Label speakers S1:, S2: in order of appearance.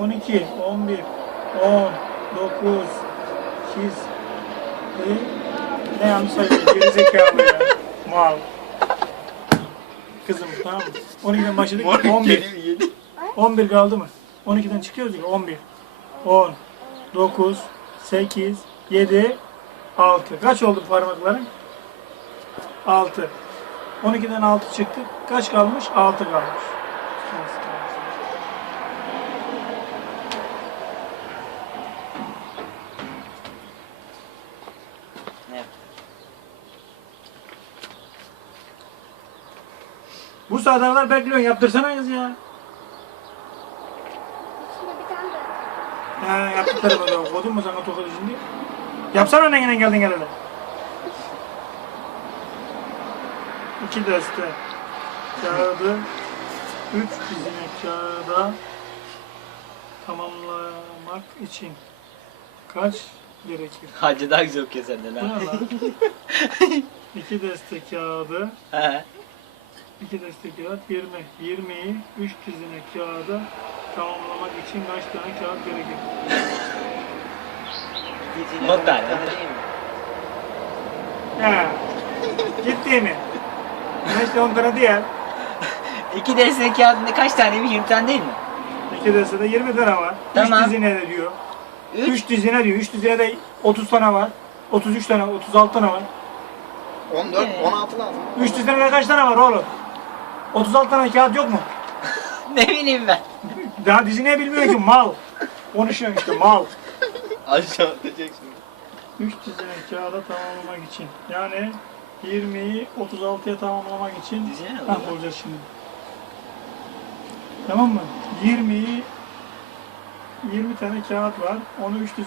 S1: 12, 11, 10, 9, 8, ne yanlış sayıyorum, geri zekalı ya. Mal. Kızım tamam mı? 12'den başladık, 11. 11 kaldı mı? 12'den çıkıyoruz ya, 11. 10, 9, 8, 7, 6. Kaç oldu parmakların? 6. 12'den 6 çıktı. Kaç kalmış? 6 kalmış. 6.
S2: Evet.
S1: Bu sadarlar bekliyorsun yaptırsanız ya.
S3: Şimdi bir tane daha.
S1: He yaptırdım o Kodun mu sana tokadı şimdi? Yapsana ne gelen geldin gelene. İki deste kağıdı üç dizine kağıda tamamlamak için kaç gerekir?
S2: Hacı daha güzel okuyor senden ha.
S1: İki deste kağıdı
S2: He.
S1: iki deste kağıt 20. 20'yi üç dizine kağıda tamamlamak için kaç tane kağıt gerekir?
S2: On tane.
S1: He. Ciddi mi? Ama işte 10 tane değil.
S2: İki destek kağıdında kaç taneymiş? 20 tane değil mi?
S1: İki destede 20 tane var.
S2: Tamam.
S1: Üç dizine de diyor.
S2: Üç.
S1: Üç dizine diyor. Üç dizine de 30 tane var. 33 tane, 36 tane var.
S4: 14,
S2: Ee.
S4: 16 lazım.
S1: Üç dizine de kaç tane var oğlum? 36 tane kağıt yok mu?
S2: ne bileyim ben.
S1: Daha dizine bilmiyor ki mal. Konuşuyorsun işte mal.
S4: Aşağı atacaksın.
S1: Üç dizine kağıda tamamlamak için. Yani 20'yi 36'ya tamamlamak için
S2: Dizine ne
S1: ha,
S2: oluyor?
S1: olacağız şimdi. Tamam mı? 20'yi 20 tane kağıt var. Onu 3 dizine